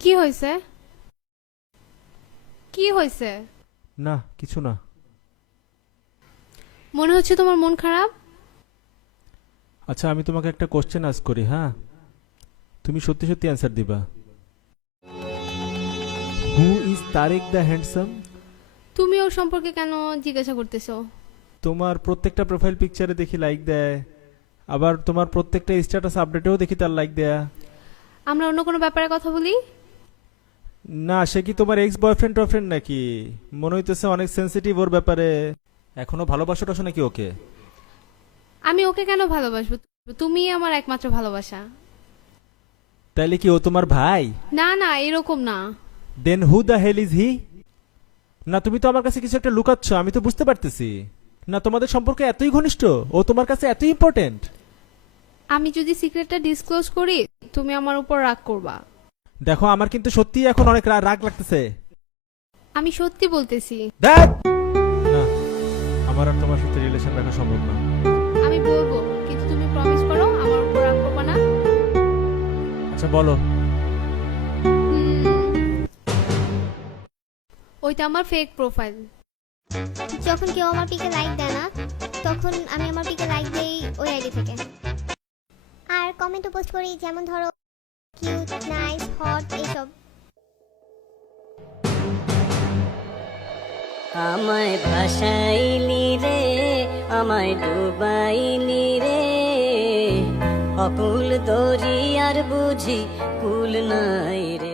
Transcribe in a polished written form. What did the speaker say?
কি হয়েছে? কি হয়েছে? না কিছু না। মনে হচ্ছে তোমার মন খারাপ। আচ্ছা আমি তোমাকে একটা কোশ্চেন আস্ক করি, হ্যাঁ? তুমি সত্যি সত্যি অ্যান্সার দিবা। Who is Tarek the handsome? তুমি ওর সম্পর্কে কেন জিজ্ঞাসা করতেছো? তোমার প্রত্যেকটা প্রোফাইল পিকচারে দেখি লাইক দেয়, আবার তোমার প্রত্যেকটা স্ট্যাটাস আপডেটেও দেখি তার লাইক দেয়া। আমরা অন্য কোনো ব্যাপারে কথা বলি। না, সে কি তোমার এক্স বয়ফ্রেন্ড টয়ফ্রেন্ড নাকি? মনে হইতেছে অনেক সেনসিটিভ ওর ব্যাপারে। এখনো ভালোবাসো টাসো নাকি ওকে? আমি ওকে কেন ভালোবাসবো? তুমি আমার একমাত্র ভালোবাসা। তাইলে কি ও তোমার ভাই? না না, এরকম না। Then who the hell is he? না তুমি তো আমার কাছে কিছু একটা লুকাচ্ছ, আমি তো বুঝতে পারতেছি। না তোমাদের সম্পর্ক এতই ঘনিষ্ঠ, ও তোমার কাছে এতই ইম্পর্টেন্ট? আমি যদি সিক্রেটটা ডিসক্লোজ করি তুমি আমার উপর রাগ করবা। দেখো আমার কিন্তু সত্যিই এখন অনেক রাগ লাগতেছে। আমি সত্যি বলতেছি। ধ্যাৎ! না, আমার আর তোমার সাথে রিলেশন রাখা সম্ভব না। আমি বলবো, কিন্তু তুমি প্রমিস করো আমার উপর রাগ করবা না। আচ্ছা বলো। ওইটা আমার ফেক প্রোফাইল। যখন কেউ আমার পিকে লাইক দেয় না, তখন আমি আমার পিকে লাইক দেই ওই আইডি থেকে। আর কমেন্টও পোস্ট করি, যেমন ধরো কিউট, নাইস, হট এইসব। আমায় ভাসাইলি রে, আমায় ডুবাইলি রে, অকুল দরিয়ার বুঝি কুল নাই রে।